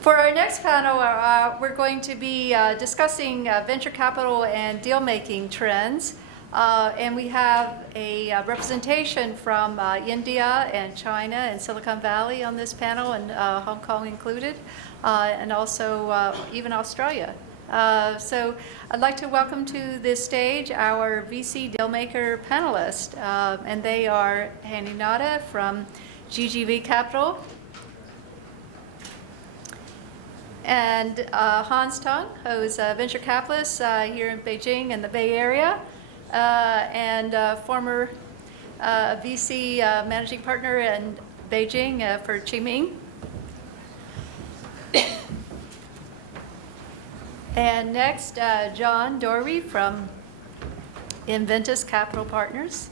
For our next panel, we're going to be discussing venture capital and deal-making trends. And we have a representation from India and China and Silicon Valley on this panel, and Hong Kong included, and also even Australia. So I'd like to welcome to this stage our VC Dealmaker panelists, and they are Hani Nada from GGV Capital, and Hans Tung, who's a venture capitalist here in Beijing and the Bay Area, and former VC managing partner in Beijing for Qiming. And next, John Dorey from Inventus Capital Partners.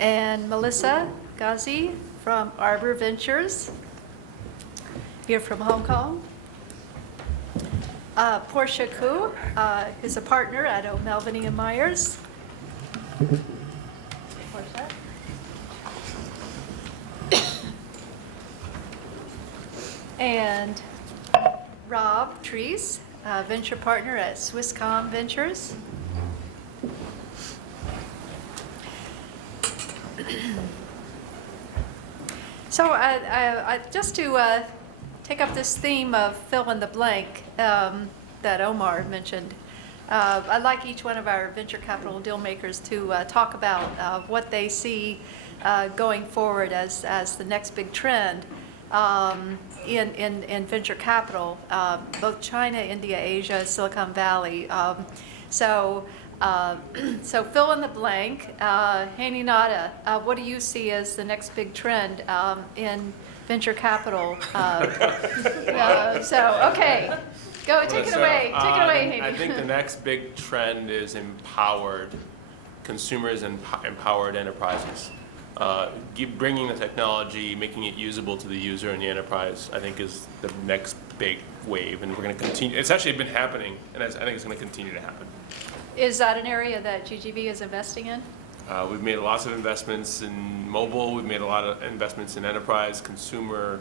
And Melissa Ghazi from Arbor Ventures, here from Hong Kong. Portia Koo is a partner at O'Melveny & Myers. Portia. And Rob Treese, venture partner at Swisscom Ventures. So just to take up this theme of fill in the blank that Omar mentioned, I'd like each one of our venture capital deal makers to talk about what they see going forward as the next big trend in venture capital, both China, India, Asia, Silicon Valley. So fill in the blank. Hani Nada, what do you see as the next big trend in venture capital? Okay, go, take it away. Take it away, Hani. I think the next big trend is empowered consumers and empowered enterprises. Bringing the technology, making it usable to the user and the enterprise, I think is the next big wave, and we're going to continue. It's actually been happening, and I think it's going to continue to happen. Is that an area that GGV is investing in? We've made lots of investments in mobile. We've made a lot of investments in enterprise, consumer,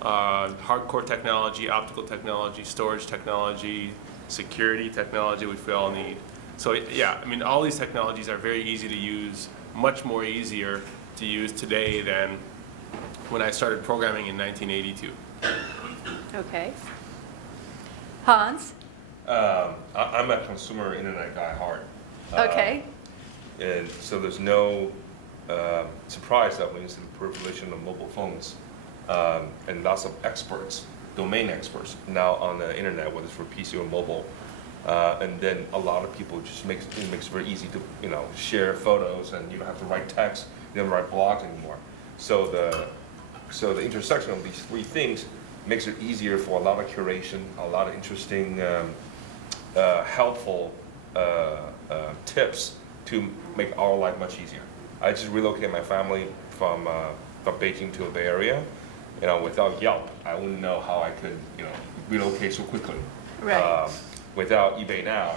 hardcore technology, optical technology, storage technology, security technology, which we all need. So yeah, I mean, all these technologies are very easy to use, much more easier to use today than when I started programming in 1982. Okay. Hans? I'm a consumer internet guy hard. Okay. And so there's no surprise that when you see the proliferation of mobile phones and lots of experts, domain experts now on the internet, whether it's for PC or mobile, and then a lot of people just makes it very easy to share photos, and you don't have to write text, you don't write blogs anymore. So the intersection of these three things makes it easier for a lot of curation, a lot of interesting, helpful tips to make our life much easier. I just relocated my family from Beijing to the Bay Area. Without Yelp, I wouldn't know how I could relocate so quickly. Right. Without eBay now,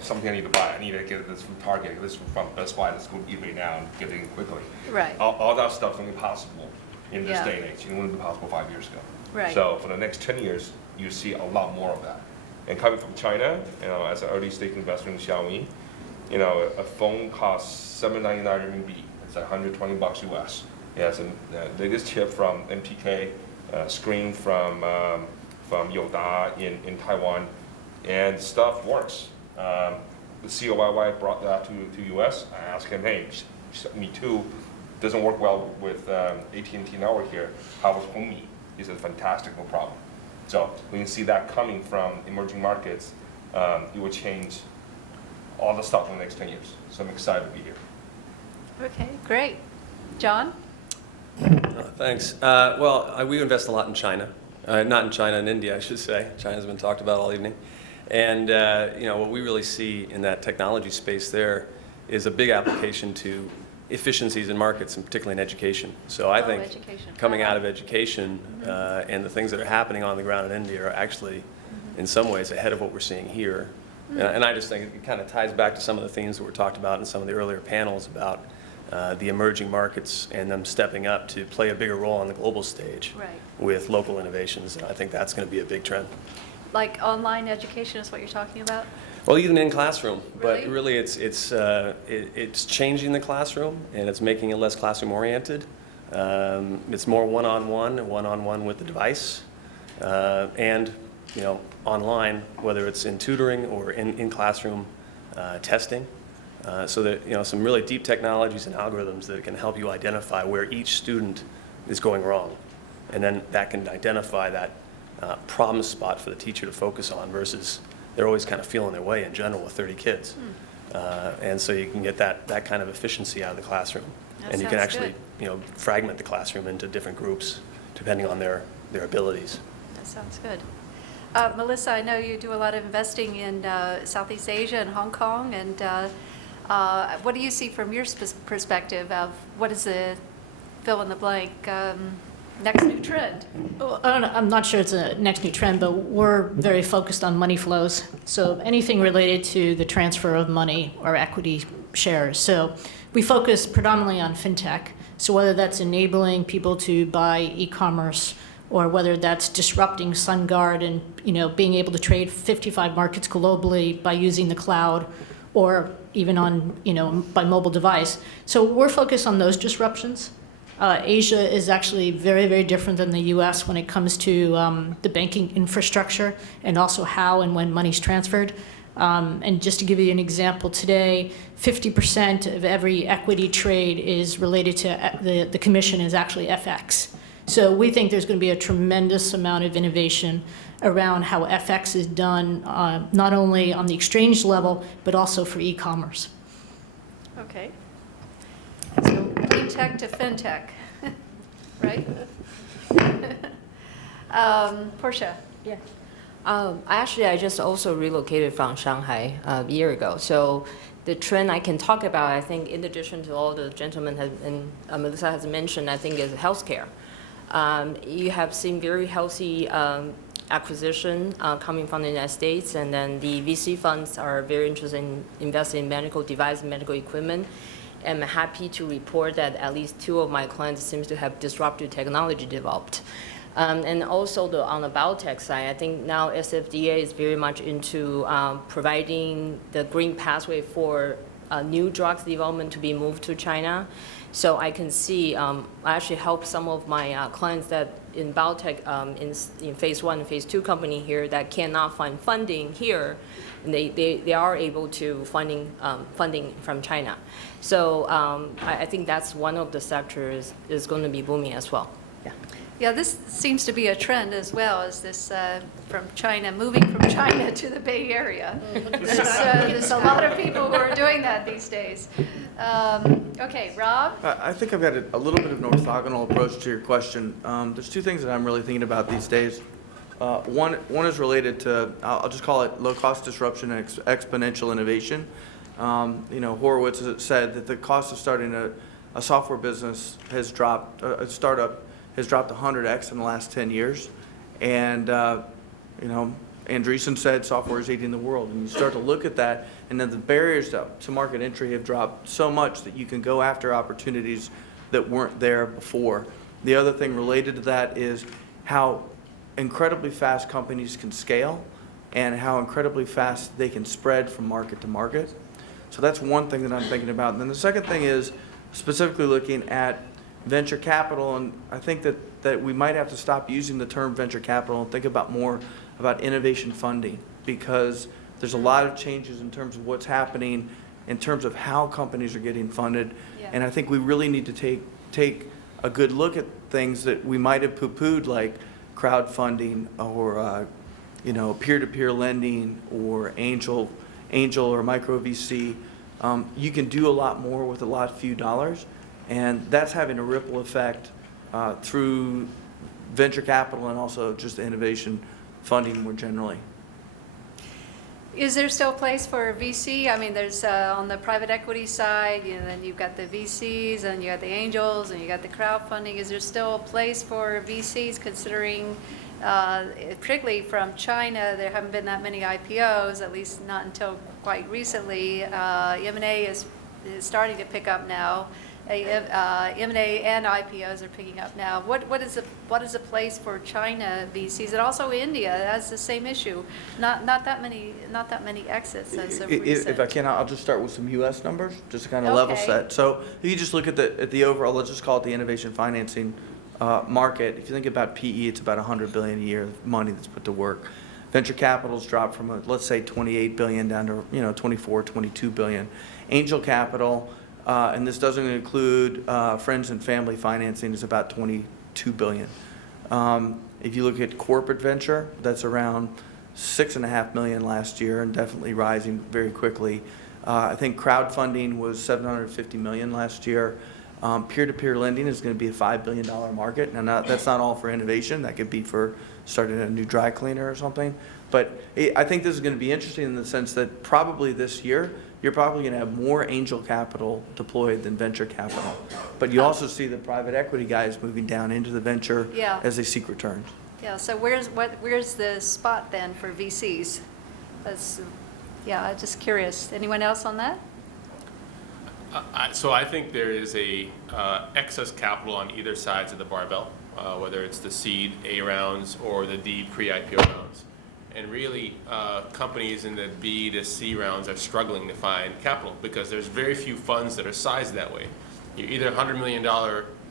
something I need to buy. I need to get this from Target, get this from Best Buy. Let's go to eBay now and get it in quickly. Right. All that stuff is only possible in this Yeah. day and age. It wouldn't be possible 5 years ago. Right. So for the next 10 years, you see a lot more of that. And coming from China, as an early stage investor in Xiaomi, a phone costs 799 RMB. It's like $120 US. It has the latest chip from MTK, screen from Yoda in Taiwan, and stuff works. The COYY brought that to US. I asked him, hey, Me Too doesn't work well with AT&T network here. How was Homey? He said, fantastic, no problem. So we can see that coming from emerging markets. It will change all the stuff in the next 10 years. So I'm excited to be here. Okay, great. John? Thanks. We invest a lot in China. Not in China, in India, I should say. China's been talked about all evening. And what we really see in that technology space there is a big application to efficiencies in markets, and particularly in education. So I think coming out of education and the things that are happening on the ground in India are actually, in some ways, ahead of what we're seeing here. And I just think it kind of ties back to some of the themes that were talked about in some of the earlier panels about the emerging markets and them stepping up to play a bigger role on the global stage Right. with local innovations. I think that's going to be a big trend. Like online education is what you're talking about? Well, even in classroom, but Really? really it's changing the classroom and it's making it less classroom oriented. It's more one-on-one with the device, and online, whether it's in tutoring or in classroom testing. So that some really deep technologies and algorithms that can help you identify where each student is going wrong, and then that can identify that problem spot for the teacher to focus on versus they're always kind of feeling their way in general with 30 kids. And so you can get that kind of efficiency out of the classroom. That And you can sounds actually fragment the classroom into different groups depending on their abilities. That sounds good. Melissa, I know you do a lot of investing in Southeast Asia and Hong Kong, and what do you see from your perspective of what is the fill in the blank next new trend? Well, I'm not sure it's a next new trend, but we're very focused on money flows. So anything related to the transfer of money or equity shares. So we focus predominantly on fintech. So whether that's enabling people to buy e-commerce, or whether that's disrupting SunGard and being able to trade 55 markets globally by using the cloud, or even on by mobile device. So we're focused on those disruptions. Asia is actually very, very different than the U.S. when it comes to the banking infrastructure and also how and when money's transferred. And just to give you an example, today, 50% of every equity trade is related to the commission is actually FX. So we think there's going to be a tremendous amount of innovation around how FX is done, not only on the exchange level, but also for e-commerce. Okay. So clean tech to fintech, right? Portia. Yeah. Actually, I just also relocated from Shanghai a year ago. So the trend I can talk about, I think, in addition to all the gentlemen and Melissa has mentioned, I think is healthcare. You have seen very healthy acquisition coming from the United States, and then the VC funds are very interested in investing in medical device and medical equipment. I'm happy to report that at least 2 of my clients seems to have disruptive technology developed. And also on the biotech side, I think now SFDA is very much into providing the green pathway for new drugs development to be moved to China. So I can see, I actually help some of my clients that in biotech, in phase 1 and phase 2 company here that cannot find funding here, and they are able to funding from China. So I think that's one of the sectors is going to be booming as well. Yeah. Yeah, this seems to be a trend as well, as this from China, moving from China to the Bay Area. There's a lot of people who are doing that these days. Okay, Rob? I think I've got a little bit of an orthogonal approach to your question. There's 2 things that I'm really thinking about these days. One is related to, I'll just call it low-cost disruption and exponential innovation. Horowitz has said that the cost of starting a software business has dropped, a startup has dropped 100x in the last 10 years. And, Andreessen said software is eating the world. And you start to look at that, and then the barriers to market entry have dropped so much that you can go after opportunities that weren't there before. The other thing related to that is how incredibly fast companies can scale and how incredibly fast they can spread from market to market. So that's one thing that I'm thinking about. And then the second thing is specifically looking at venture capital, and I think that we might have to stop using the term venture capital and think about more about innovation funding, because there's a lot of changes in terms of what's happening in terms of how companies are getting funded. Yeah. And I think we really need to take a good look at things that we might have poo-pooed, like crowdfunding or peer-to-peer lending or angel or micro VC. You can do a lot more with a lot few dollars, and that's having a ripple effect through venture capital and also just innovation funding more generally. Is there still a place for VC? I mean, there's on the private equity side, then you've got the VCs, and you got the angels, and you got the crowdfunding. Is there still a place for VCs, considering, particularly from China, there haven't been that many IPOs, at least not until quite recently. M&A is starting to pick up now. M&A and IPOs are picking up now. What is the place for China VCs and also India has the same issue? Not that many exits as of recent. If I can, I'll just start with some U.S. numbers, just to kind of level Okay. set. So if you just look at the overall, let's just call it the innovation financing market. If you think about PE, it's about $100 billion a year of money that's put to work. Venture capital's dropped from, let's say, $28 billion down to 24, $22 billion. Angel capital, and this doesn't include friends and family financing, is about $22 billion. If you look at corporate venture, that's around $6.5 million last year and definitely rising very quickly. I think crowdfunding was $750 million last year. Peer-to-peer lending is going to be a $5 billion market. Now, that's not all for innovation. That could be for starting a new dry cleaner or something. But I think this is going to be interesting in the sense that probably this year, you're probably going to have more angel capital deployed than venture capital. But you also see the private equity guys moving down into the venture Yeah. as they seek returns. Yeah, so where's the spot then for VCs? I'm just curious. Anyone else on that? So I think there is a excess capital on either sides of the barbell, whether it's the seed A rounds or the D pre-IPO rounds. And really, companies in the B to C rounds are struggling to find capital because there's very few funds that are sized that way. You're either a $100 million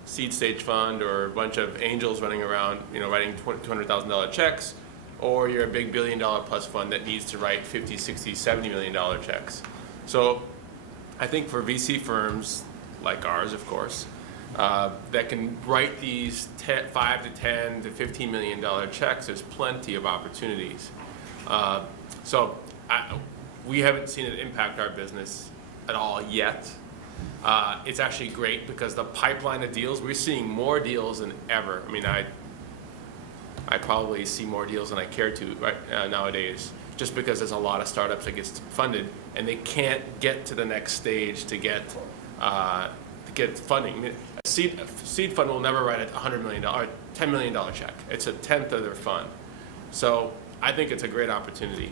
seed stage fund or a bunch of angels running around, writing $200,000 checks, or you're a big $1 billion plus fund that needs to write $50, $60, $70 million checks. So I think for VC firms like ours, of course, that can write these $5 to $10 to $15 million checks, there's plenty of opportunities. So we haven't seen it impact our business at all yet. It's actually great because the pipeline of deals, we're seeing more deals than ever. I mean, I probably see more deals than I care to nowadays, just because there's a lot of startups that gets funded and they can't get to the next stage to get funding. I mean, a seed fund will never write a $100 million, $10 million check. It's a tenth of their fund. So I think it's a great opportunity.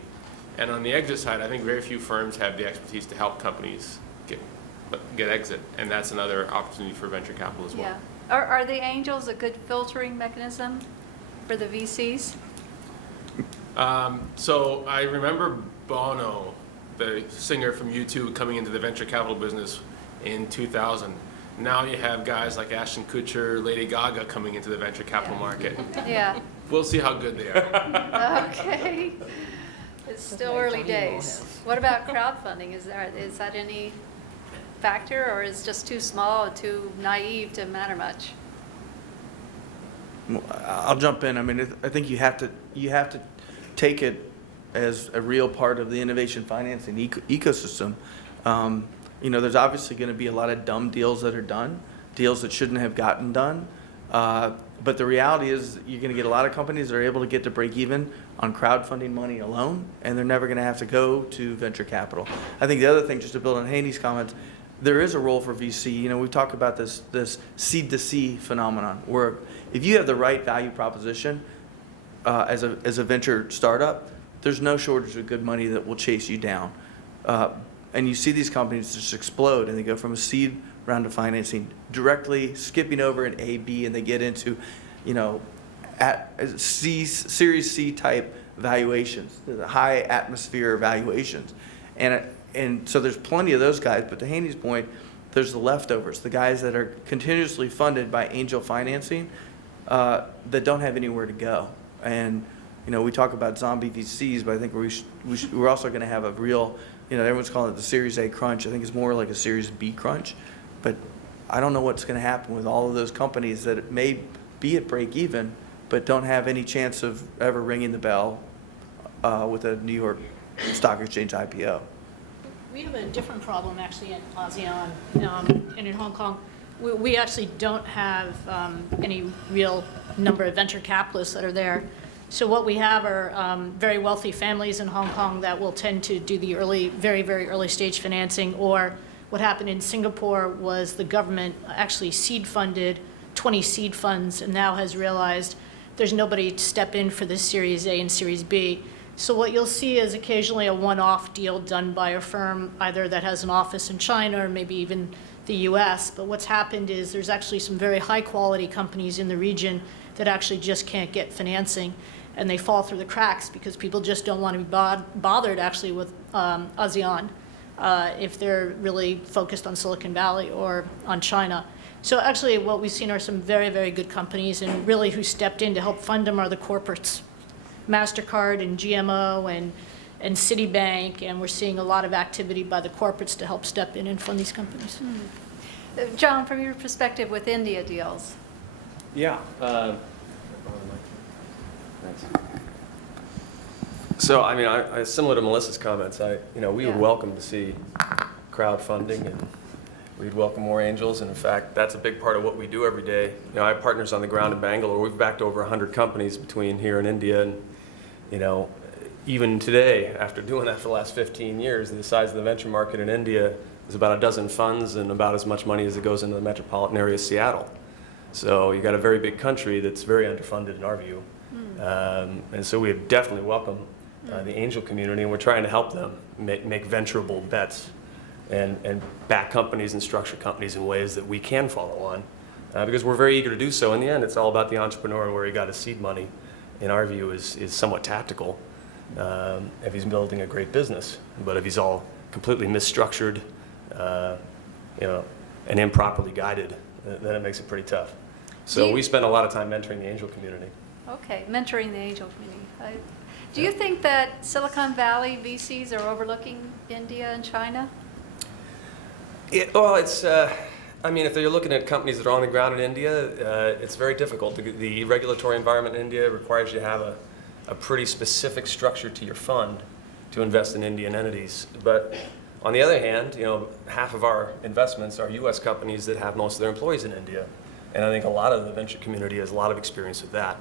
And on the exit side, I think very few firms have the expertise to help companies get exit, and that's another opportunity for venture capital as well. Yeah. Are the angels a good filtering mechanism for the VCs? So I remember Bono, the singer from U2, coming into the venture capital business in 2000. Now you have guys like Ashton Kutcher, Lady Gaga coming into the venture capital market. Yeah. We'll see how good they are. Okay. It's still early days. What about crowdfunding? Is that any factor, or is it just too small, too naive to matter much? I'll jump in. I mean, I think you have to take it as a real part of the innovation financing ecosystem. There's obviously going to be a lot of dumb deals that are done, deals that shouldn't have gotten done. But the reality is you're going to get a lot of companies that are able to get to break even on crowdfunding money alone, and they're never going to have to go to venture capital. I think the other thing, just to build on Haney's comments, there is a role for VC. We talk about this seed to C phenomenon, where if you have the right value proposition as a venture startup, there's no shortage of good money that will chase you down. And you see these companies just explode, and they go from a seed round of financing directly skipping over an A, B, and they get into, at Series C type valuations, the high atmosphere valuations, and so there's plenty of those guys. But to Haney's point, there's the leftovers, the guys that are continuously funded by angel financing that don't have anywhere to go. And we talk about zombie VCs, but I think we're also going to have a real, everyone's calling it the Series A crunch. I think it's more like a Series B crunch. But I don't know what's going to happen with all of those companies that may be at break even, but don't have any chance of ever ringing the bell with a New York Stock Exchange IPO. We have a different problem actually in ASEAN and in Hong Kong. We actually don't have any real number of venture capitalists that are there. So what we have are very wealthy families in Hong Kong that will tend to do the very, very early stage financing. Or what happened in Singapore was the government actually seed funded 20 seed funds and now has realized there's nobody to step in for the Series A and Series B. So what you'll see is occasionally a one-off deal done by a firm either that has an office in China or maybe even the US, but what's happened is there's actually some very high-quality companies in the region that actually just can't get financing, and they fall through the cracks because people just don't want to be bothered actually with ASEAN if they're really focused on Silicon Valley or on China. So actually what we've seen are some very, very good companies, and really who stepped in to help fund them are the corporates. MasterCard and GMO and Citibank, and we're seeing a lot of activity by the corporates to help step in and fund these companies. John, from your perspective with India deals, Yeah. So, I mean, I similar to Melissa's comments, we would Yeah. welcome to see crowdfunding, and we'd welcome more angels. And in fact, that's a big part of what we do every day. I have partners on the ground in Bangalore. We've backed over 100 companies between here and India, and even today, after doing that for the last 15 years, the size of the venture market in India is about a dozen funds and about as much money as it goes into the metropolitan area of Seattle. So you got a very big country that's very underfunded in our view. And so we definitely welcome the angel community, and we're trying to help them make venturable bets and back companies and structure companies in ways that we can follow on, because we're very eager to do so. In the end, it's all about the entrepreneur, and where he got his seed money, in our view, is somewhat tactical if he's building a great business. But if he's all completely misstructured, and improperly guided, then it makes it pretty tough. So we spend a lot of time mentoring the angel community. okay, mentoring the angel community. Do you think that Silicon Valley VCs are overlooking India and China? Well, it's, if you're looking at companies that are on the ground in India, it's very difficult. The regulatory environment in India requires you to have a pretty specific structure to your fund to invest in Indian entities. But on the other hand, half of our investments are U.S. companies that have most of their employees in India. And I think a lot of the venture community has a lot of experience with that,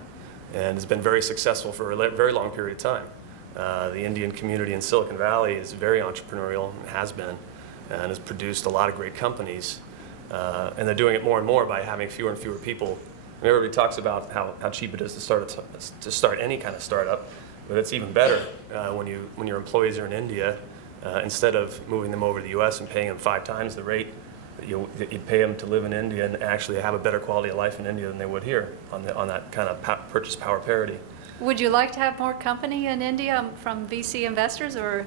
and has been very successful for a very long period of time. The Indian community in Silicon Valley is very entrepreneurial, and has been, and has produced a lot of great companies. And they're doing it more and more by having fewer and fewer people. And everybody talks about how cheap it is to start any kind of startup, but it's even better when your employees are in India. Instead of moving them over to the U.S. and paying them 5 times the rate that you'd pay them to live in India and actually have a better quality of life in India than they would here on that kind of purchase power parity. Would you like to have more company in India from VC investors or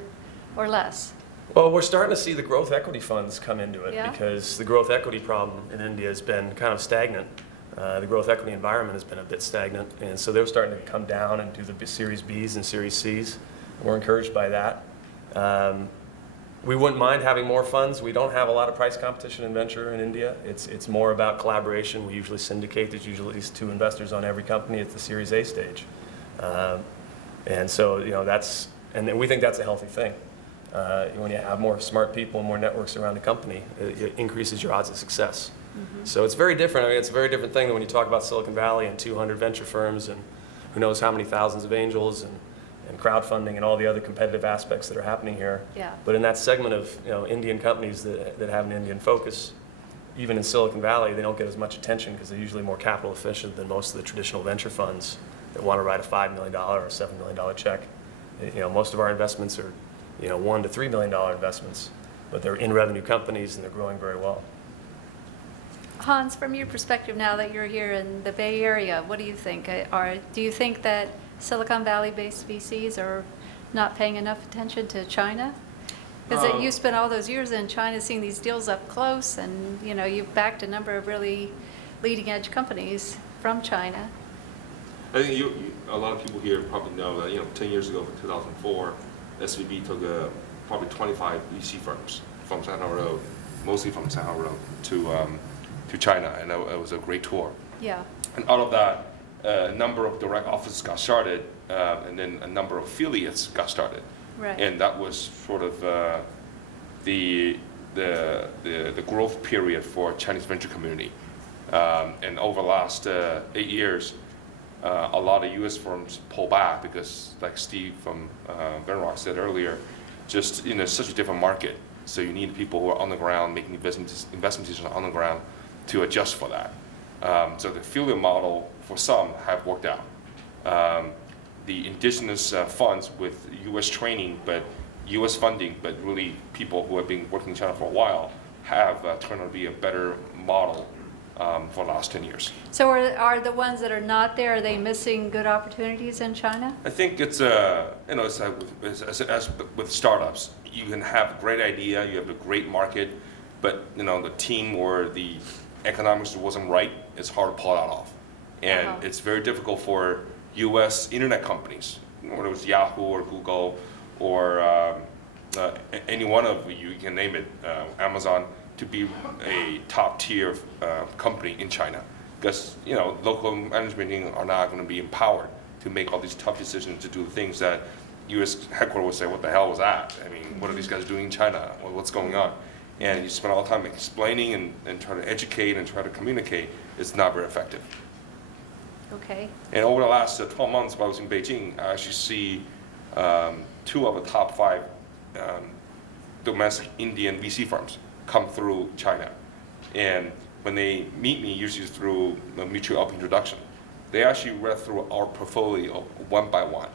less? Well, we're starting to see the growth equity funds come into it, Yeah. because the growth equity problem in India has been kind of stagnant. The growth equity environment has been a bit stagnant, and so they're starting to come down and do the Series Bs and Series Cs. We're encouraged by that. We wouldn't mind having more funds. We don't have a lot of price competition in venture in India. It's more about collaboration. We usually syndicate. There's usually at least 2 investors on every company at the Series A stage. And so, and then we think that's a healthy thing. When you have more smart people and more networks around the company, it increases your odds of success. So it's very different. It's a very different thing than when you talk about Silicon Valley and 200 venture firms and who knows how many thousands of angels and crowdfunding and all the other competitive aspects that are happening here. Yeah. But in that segment of Indian companies that have an Indian focus, even in Silicon Valley, they don't get as much attention because they're usually more capital efficient than most of the traditional venture funds that want to write a $5 million or $7 million check. Most of our investments are $1 to $3 million investments, but they're in revenue companies and they're growing very well. Hans, from your perspective now that you're here in the Bay Area, what do you think? Do you think that Silicon Valley-based VCs are not paying enough attention to China? Because you spent all those years in China seeing these deals up close, and you've backed a number of really leading-edge companies from China. I think a lot of people here probably know that 10 years ago, in 2004, SVB took probably 25 VC firms from Shanghai Road, mostly from Shanghai Road, to China, and it was a great tour. Yeah. And out of that, a number of direct offices got started, and then a number of affiliates got started. Right. And that was sort of the growth period for Chinese venture community. And over the last 8 years, a lot of U.S. firms pull back because, like Steve from Venrock said earlier, just such a different market. So you need people who are on the ground making investment decisions on the ground to adjust for that. So the affiliate model for some have worked out. The indigenous funds with U.S. training, but U.S. funding, but really people who have been working in China for a while have turned out to be a better model for the last 10 years. So are the ones that are not there, are they missing good opportunities in China? I think it's it's like as with startups, you can have a great idea, you have a great market, but the team or the economics wasn't right. It's hard to pull that off, and Uh-huh. it's very difficult for U.S. internet companies, whether it was Yahoo or Google or any one of you can name it, Amazon, to be a top tier company in China, because local management are not going to be empowered to make all these tough decisions to do things that U.S. headquarters would say, what the hell was that? I mean, what are these guys doing in China? What's going on? And you spend all the time explaining and trying to educate and try to communicate. It's not very effective. Okay. And over the last 12 months while I was in Beijing, I actually see 2 of the top 5 domestic Indian VC firms come through China. And when they meet me, usually through a mutual introduction, they actually read through our portfolio one by one.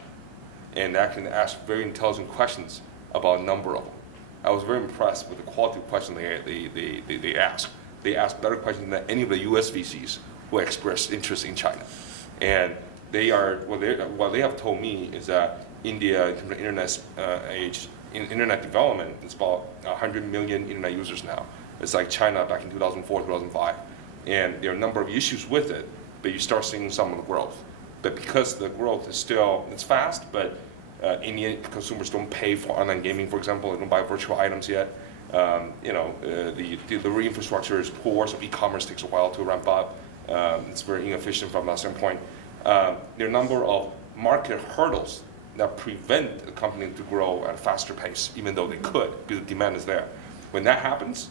And I can ask very intelligent questions about a number of them. I was very impressed with the quality of questions they asked. They asked better questions than any of the US VCs who expressed interest in China. And they are, what they have told me is that India, in terms of internet development, it's about 100 million internet users now. It's like China back in 2004, 2005. And there are a number of issues with it, but you start seeing some of the growth. But because the growth is still, it's fast, but Indian consumers don't pay for online gaming, for example. They don't buy virtual items yet. The delivery infrastructure is poor, so e-commerce takes a while to ramp up. It's very inefficient from that standpoint. There are a number of market hurdles that prevent the company to grow at a faster pace, even though they could, because the demand is there. When that happens,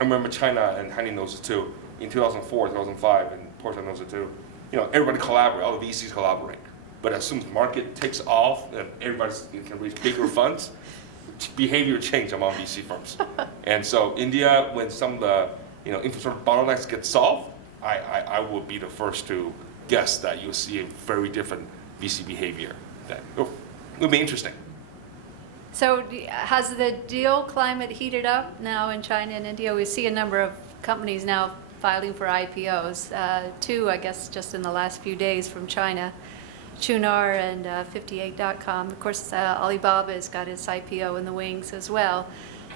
I remember China, and Hanny knows it too, in 2004, 2005, and Porsche knows it too, everybody collaborate, all the VCs collaborate. But as soon as the market takes off and everybody can reach bigger funds, behavior change among VC firms. And so India, when some of the infrastructure bottlenecks get solved, I would be the first to guess that you'll see a very different VC behavior. That it'll be interesting. So has the deal climate heated up now in China and India? We see a number of companies now filing for IPOs. 2, I guess, just in the last few days from China. Qunar and 58.com. Of course, Alibaba's got its IPO in the wings as well.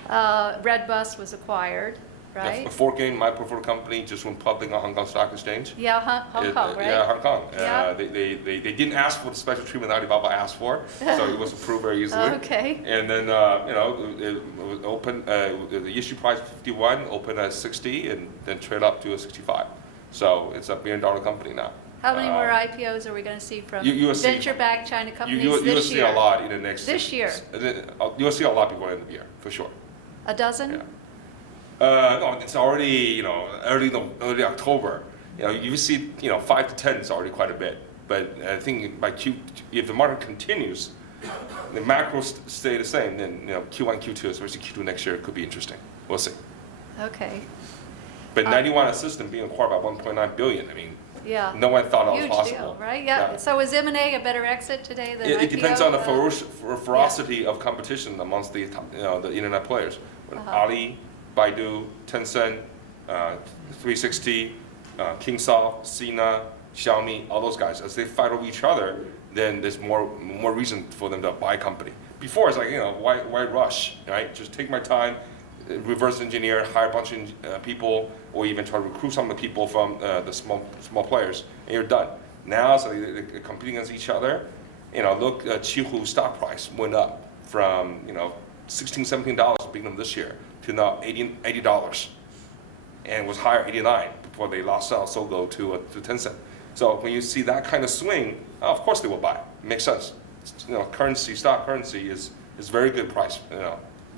Redbus was acquired, right? Before getting my portfolio company just went public on Hong Kong Stock Exchange. Yeah, Hong Kong, right? Yeah, Hong Kong. Yeah. They didn't ask for the special treatment Alibaba asked for, so it was approved very easily. Okay. And then it was open. The issue price was 51, open at 60, and then trade up to a 65. So it's a $1 billion company now. How many more IPOs are we going to see from you will see- venture-backed China companies You will this see year? a lot in the next. This year? You will see a lot before the end of the year, for sure. A dozen? Yeah. No, it's already early October. You see 5 to 10 is already quite a bit. But I think if the market continues, the macros stay the same, then Q1, Q2, especially Q2 next year could be interesting. We'll see. Okay. But 91 Assistant being acquired by 1.9 billion. I mean, Yeah. no one thought that was Huge possible. deal, right? Yeah. So is M&A a better exit today than IPO? It depends on the ferocity of competition amongst the internet players. When Ali, Baidu, Tencent, 360, Kingsoft, Sina, Xiaomi, all those guys, as they fight over each other, then there's more reason for them to buy a company. Before it's like, why rush, right? Just take my time, reverse engineer, hire a bunch of people, or even try to recruit some of the people from the small players, and you're done. Now, so they're competing against each other. Look, Qihoo stock price went up from $16, $17 at the beginning of this year to now $80, and was higher $89 before they lost out Sogou to Tencent. So when you see that kind of swing, of course they will buy. It makes sense. Stock currency is very good price.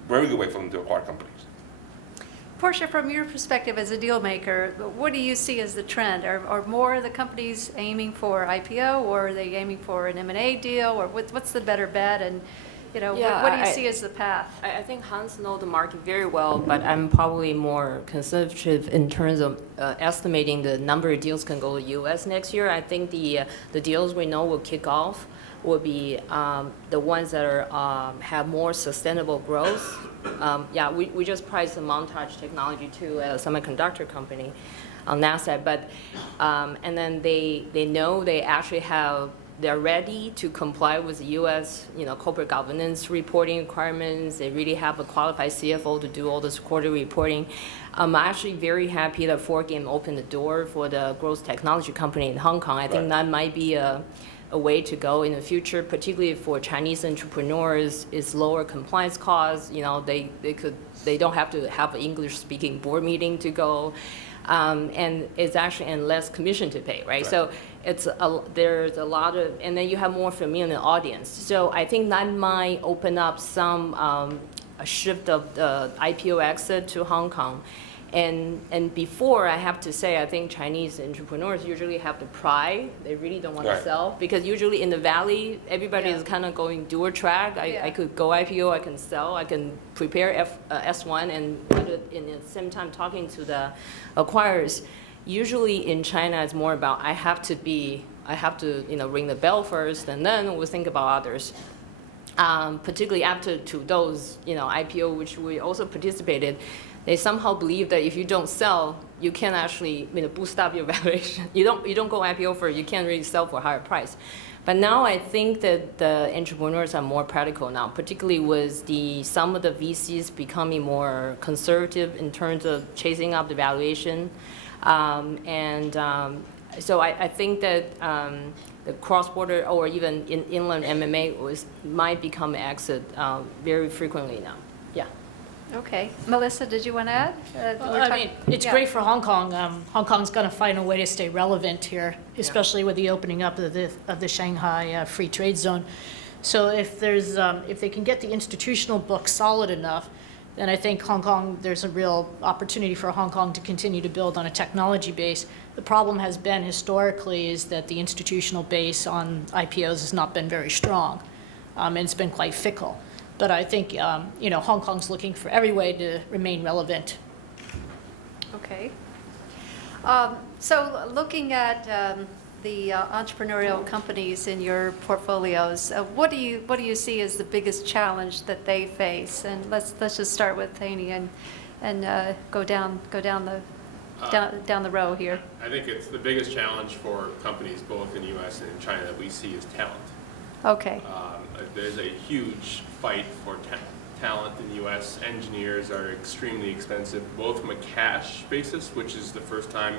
Very good way for them to acquire companies. Portia, from your perspective as a deal maker, what do you see as the trend? Are more of the companies aiming for IPO, or are they aiming for an M&A deal, or what's the better bet? And what do you see as the path? I think Hans knows the market very well, but I'm probably more conservative in terms of estimating the number of deals can go to U.S. next year. I think the deals we know will kick off will be the ones that are have more sustainable growth. Yeah, we just priced the Montage Technology too, a semiconductor company on NASDAQ, but and then they know they actually they're ready to comply with the U.S. Corporate governance reporting requirements. They really have a qualified CFO to do all this quarterly reporting. I'm actually very happy that 4Game opened the door for the growth technology company in Hong Kong. I think that might be a way to go in the future, particularly for Chinese entrepreneurs. It's lower compliance costs. They don't have to have an English-speaking board meeting to go. And it's actually and less commission to pay, right? So there's a lot of, and then you have more familiar audience. So I think that might open up some a shift of the IPO exit to Hong Kong. And before, I have to say, I think Chinese entrepreneurs usually have the pride. They really don't want to sell, because usually in the Valley, everybody is kind of going dual track. I could go IPO, I can sell, I can prepare S1 and at the same time talking to the acquirers. Usually in China, it's more about I have to ring the bell first, and then we'll think about others. Particularly after Trudeau's IPO, which we also participated. They somehow believe that if you don't sell, you can't actually boost up your valuation. You don't go IPO first, you can't really sell for a higher price. But now I think that the entrepreneurs are more practical now, particularly with some of the VCs becoming more conservative in terms of chasing up the valuation. So I think that the cross-border or even inland MMA might become an exit very frequently now. Yeah. Okay. Melissa, did you want to add? It's great for Hong Kong. Hong Kong's going to find a way to stay relevant here, especially with the opening up of the Shanghai Free Trade Zone. So if they can get the institutional book solid enough, then I think there's a real opportunity for Hong Kong to continue to build on a technology base. The problem has been historically is that the institutional base on IPOs has not been very strong, and it's been quite fickle. But I think Hong Kong's looking for every way to remain relevant. Okay. So looking at the entrepreneurial companies in your portfolios, what do you see as the biggest challenge that they face? And let's just start with Haney and go down the row here. I think it's the biggest challenge for companies both in the U.S. and in China that we see is talent. Okay. There's a huge fight for talent in the U.S. Engineers are extremely expensive, both from a cash basis, which is the first time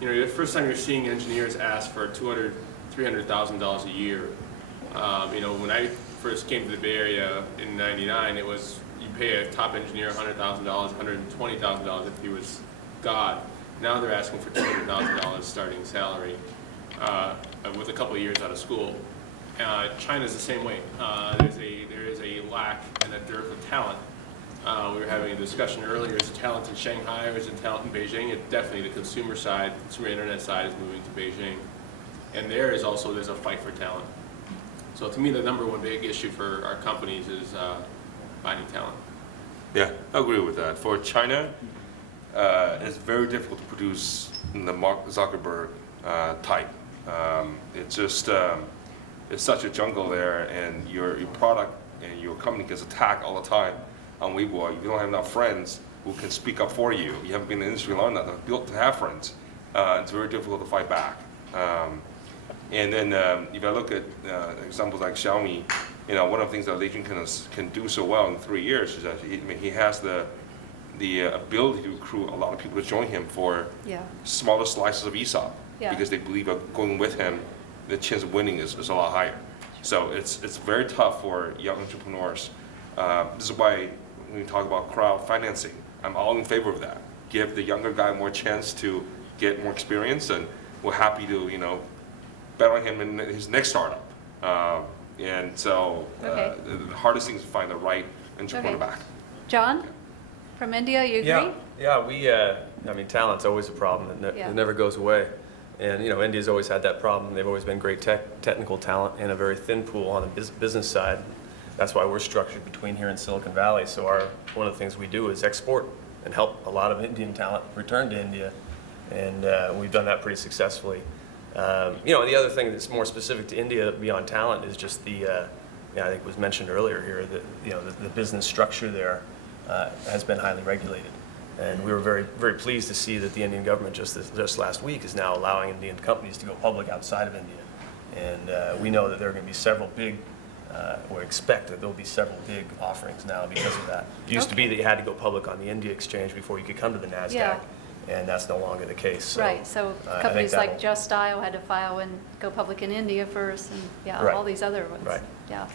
you're seeing engineers ask for $200,000, $300,000 a year. When I first came to the Bay Area in '99, it was you pay a top engineer $100,000, $120,000 if he was God. Now they're asking for $200,000 starting salary with a couple of years out of school. China's the same way. There is a lack and a dearth of talent. We were having a discussion earlier, is it talent in Shanghai or is it talent in Beijing? Definitely the consumer side, consumer internet side is moving to Beijing. And there's a fight for talent. So to me, the number one big issue for our companies is finding talent. Yeah, I agree with that. For China, it's very difficult to produce the Mark Zuckerberg type. It's just it's such a jungle there, and your product and your company gets attacked all the time on Weibo. You don't have enough friends who can speak up for you. You haven't been in the industry long enough to have friends. It's very difficult to fight back. And then if I look at examples like Xiaomi, one of the things that Lei Jun can do so well in 3 years is that he has the ability to recruit a lot of people to join him for smaller slices of ESOP because they believe that going with him, the chance of winning is a lot higher. So it's very tough for young entrepreneurs. This is why when we talk about crowd financing, I'm all in favor of that. Give the younger guy more chance to get more experience, and we're happy to bet on him in his next startup. And so the hardest thing is to find the right entrepreneur back. John, from India, you agree? Yeah. Talent's always a problem. It never goes away. And India's always had that problem. They've always been great technical talent and a very thin pool on the business side. That's why we're structured between here and Silicon Valley. So one of the things we do is export and help a lot of Indian talent return to India. And we've done that pretty successfully. And the other thing that's more specific to India beyond talent is just the, I think it was mentioned earlier here, that the business structure there has been highly regulated. And we were very, very pleased to see that the Indian government just last week is now allowing Indian companies to go public outside of India. And we know that there are going to be several big, or expect that there will be several big offerings now because of that. It used to be that you had to go public on the India exchange before you could come to the NASDAQ. Yeah. And that's no longer the case. So, Right, so I think companies like that'll- Just Dial had to file and go public in India first, and Right. all these other ones. Right. Yeah.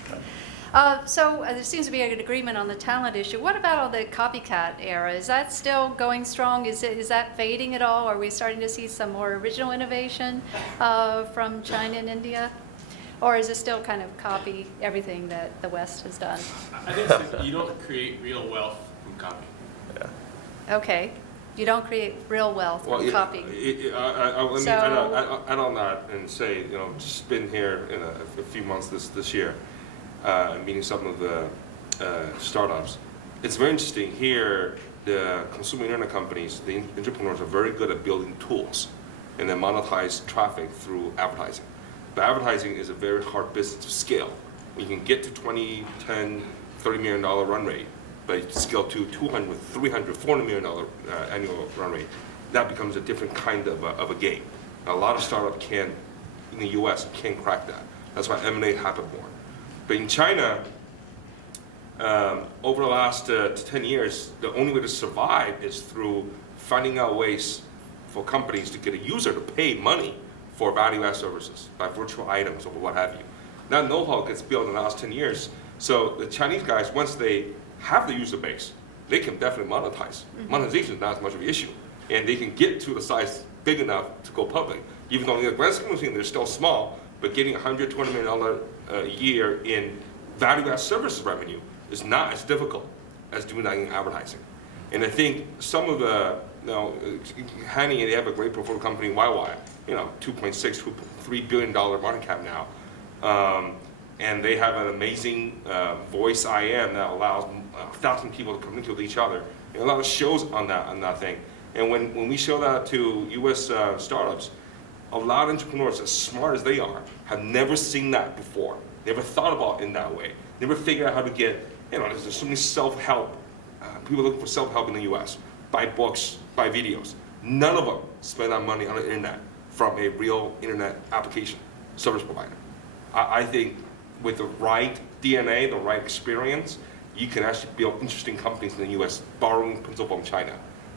Right. So there seems to be an agreement on the talent issue. What about all the copycat era? Is that still going strong? Is that fading at all? Are we starting to see some more original innovation from China and India? Or is it still kind of copy everything that the West has done? I think you don't create real wealth from copy. Okay, you don't create real wealth Well, from copy. let me So- add on that and say, just been here in a few months this year, meeting some of the startups. It's very interesting here. The consumer internet companies, the entrepreneurs, are very good at building tools, and then monetize traffic through advertising. But advertising is a very hard business to scale. You can get to $20, $10, $30 million run rate, but you scale to $200, $300, $400 million annual run rate. That becomes a different kind of a game. A lot of startups in the US can't crack that. That's why M&A happened more. But in China, over the last 10 years, the only way to survive is through finding out ways for companies to get a user to pay money for value-add services, like virtual items or what have you. That know-how gets built in the last 10 years. So the Chinese guys, once they have the user base, they can definitely monetize. Monetization is not as much of an issue. And they can get to the size big enough to go public. Even though in the grand scheme of things, they're still small, but getting $120 million a year in value-add services revenue is not as difficult as doing that in advertising. And I think some of the, Hanny, they have a great portfolio company, YY, $2.6, $3 billion market cap now. And they have an amazing voice IM that allows 1,000 people to communicate with each other. And a lot of shows on that thing. And when we show that to US startups, a lot of entrepreneurs, as smart as they are, have never seen that before. Never thought about it in that way. Never figured out how to get, there's so many self-help, people looking for self-help in the US. Buy books, buy videos. None of them spend that money on the internet from a real internet application service provider. I think with the right DNA, the right experience, you can actually build interesting companies in the US, borrowing principle from China.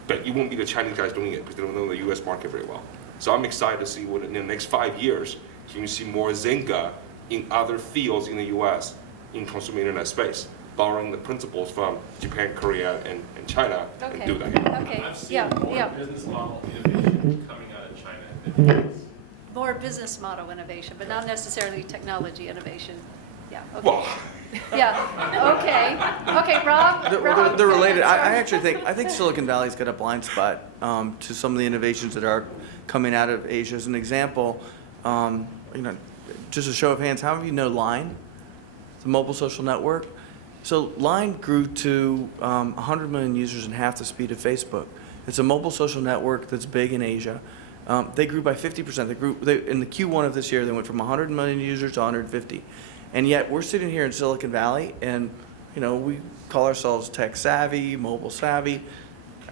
But you won't be the Chinese guys doing it because they don't know the US market very well. So I'm excited to see what in the next 5 years, can you see more Zynga in other fields in the US in consumer internet space, borrowing the principles from Japan, Korea, and China, and do that. Okay, I've seen yeah, more yeah. business model innovation coming out of China than the US. More business model innovation, but not necessarily technology innovation. Yeah, okay. Well, Yeah, okay, Rob? Rob, They're related. sorry. I actually think Silicon Valley's got a blind spot to some of the innovations that are coming out of Asia. As an example, just a show of hands, how many of you know Line, the mobile social network? So Line grew to 100 million users in half the speed of Facebook. It's a mobile social network that's big in Asia. They grew by 50%. In the Q1 of this year, they went from 100 million users to 150. And yet we're sitting here in Silicon Valley and, we call ourselves tech savvy, mobile savvy.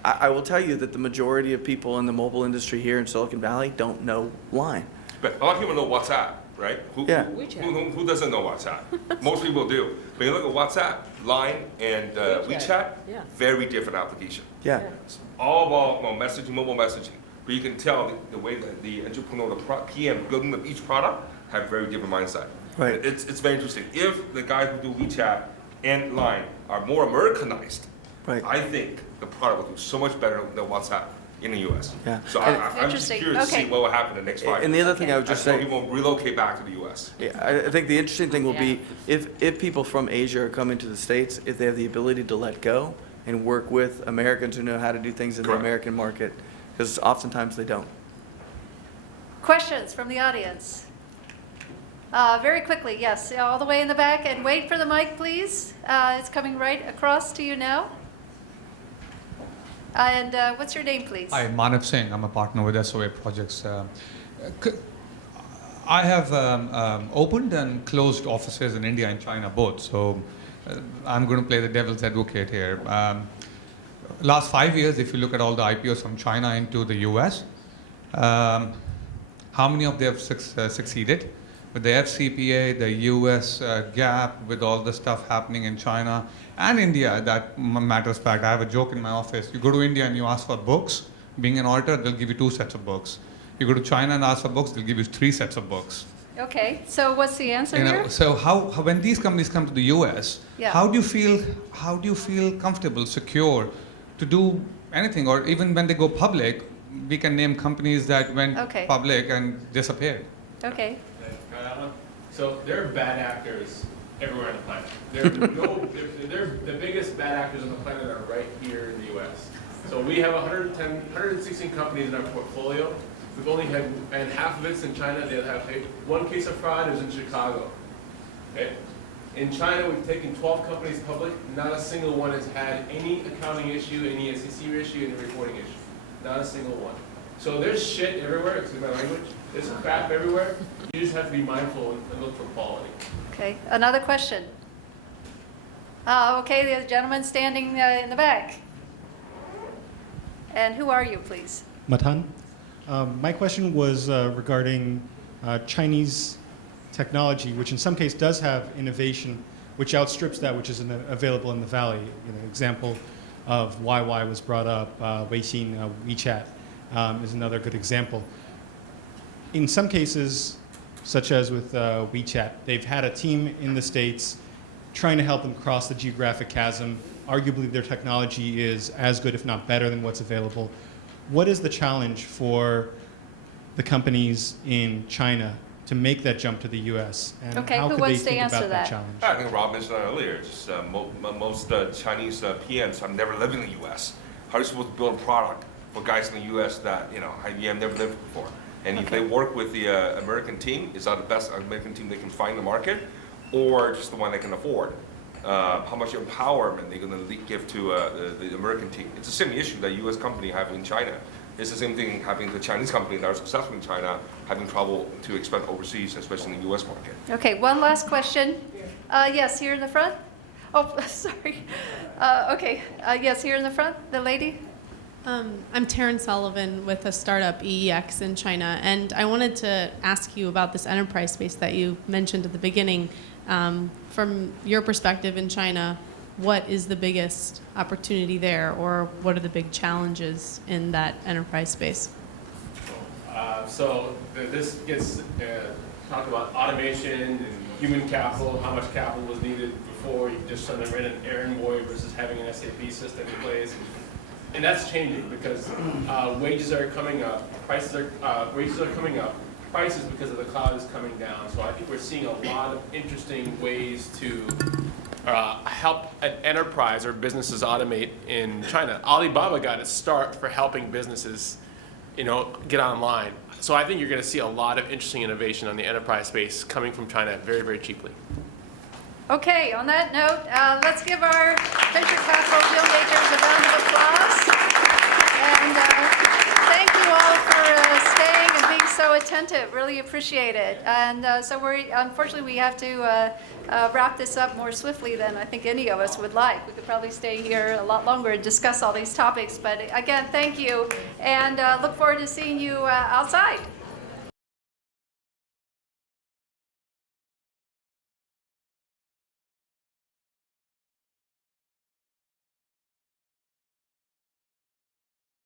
I will tell you that the majority of people in the mobile industry here in Silicon Valley don't know Line. but a lot of people know WhatsApp, right? Yeah. Who doesn't know WhatsApp? Most people do. But you look at WhatsApp, Line, and WeChat, Yeah. very different application. Yeah. It's all about messaging, mobile messaging. But you can tell the way that the entrepreneur, the PM building of each product have very different mindset. Right. It's very interesting. If the guys who do WeChat and Line are more Americanized, Right. I think the product will do so much better than WhatsApp in the US. Yeah. So Oh, I'm just interesting. curious to see Okay. what will happen in the next 5 years. And the other thing I would just As more say, people relocate back to the US. yeah, I think the interesting thing will be if people from Asia are coming to the States, if they have the ability to let go and work with Americans who know how to do things in the Correct. American market, because oftentimes they don't. Questions from the audience? Very quickly, yes, all the way in the back, and wait for the mic, please. It's coming right across to you now. And what's your name, please? Hi, Manav Singh. I'm a partner with SOA Projects. I have opened and closed offices in India and China both, so I'm going to play the devil's advocate here. Last 5 years, if you look at all the IPOs from China into the US, how many of them have succeeded? With the FCPA, the US gap, with all the stuff happening in China and India, that matters fact. I have a joke in my office. You go to India and you ask for books. Being an author, they'll give you 2 sets of books. You go to China and ask for books, they'll give you 3 sets of books. Okay, so what's the answer You know, here? so how when these companies come to the US, Yeah. how do you feel comfortable, secure to do anything? Or even when they go public, we can name companies that went Okay. public and disappeared. Okay, So there are bad actors everywhere on the planet. They're the biggest bad actors on the planet are right here in the U.S. So we have 116 companies in our portfolio. We've only had, and half of it's in China. The other half, one case of fraud is in Chicago. Okay? In China, we've taken 12 companies public. Not a single one has had any accounting issue, any SEC issue, any reporting issue. Not a single one. So there's shit everywhere, excuse my language. There's crap everywhere. You just have to be mindful and look for quality. okay. Another question? Okay, the gentleman standing in the back. And who are you, please? Matan. My question was regarding Chinese technology, which in some case does have innovation, which outstrips that which is available in the valley. You know, example of YY was brought up. Weixin, WeChat is another good example. In some cases, such as with WeChat, they've had a team in the States trying to help them cross the geographic chasm. Arguably, their technology is as good, if not better, than what's available. What is the challenge for the companies in China to make that jump to the U.S.? And Okay, how who could they wants to think answer about that that? challenge? I think Rob mentioned that earlier. Just, most Chinese PMs have never lived in the U.S. How are you supposed to build a product for guys in the U.S. that have never lived before? And if they work with the American team, is that the best American team they can find in the market, or just the one they can afford? How much empowerment they're going to give to the American team? It's the same issue that U.S. company have in China. It's the same thing happening to Chinese companies that are successful in China, having trouble to expand overseas, especially in the U.S. market. Okay, one last question. Yes, here in the front. Oh, sorry. Okay, yes, here in the front, the lady. I'm Taryn Sullivan with a startup, EEX, in China, and I wanted to ask you about this enterprise space that you mentioned at the beginning. From your perspective in China, what is the biggest opportunity there, or what are the big challenges in that enterprise space? So this gets talked about automation and human capital, how much capital was needed before you just suddenly ran an errand boy versus having an SAP system in place. And that's changing because wages are coming up, wages are coming up, prices because of the cloud is coming down. So I think we're seeing a lot of interesting ways to help an enterprise or businesses automate in China. Alibaba got its start for helping businesses, get online. So I think you're going to see a lot of interesting innovation on the enterprise space coming from China very, very cheaply. Okay, on that note, let's give our venture capital deal makers a round of applause. And thank you all for staying and being so attentive. Really appreciate it. And so unfortunately, we have to wrap this up more swiftly than I think any of us would like. We could probably stay here a lot longer and discuss all these topics. But again, thank you, and look forward to seeing you outside.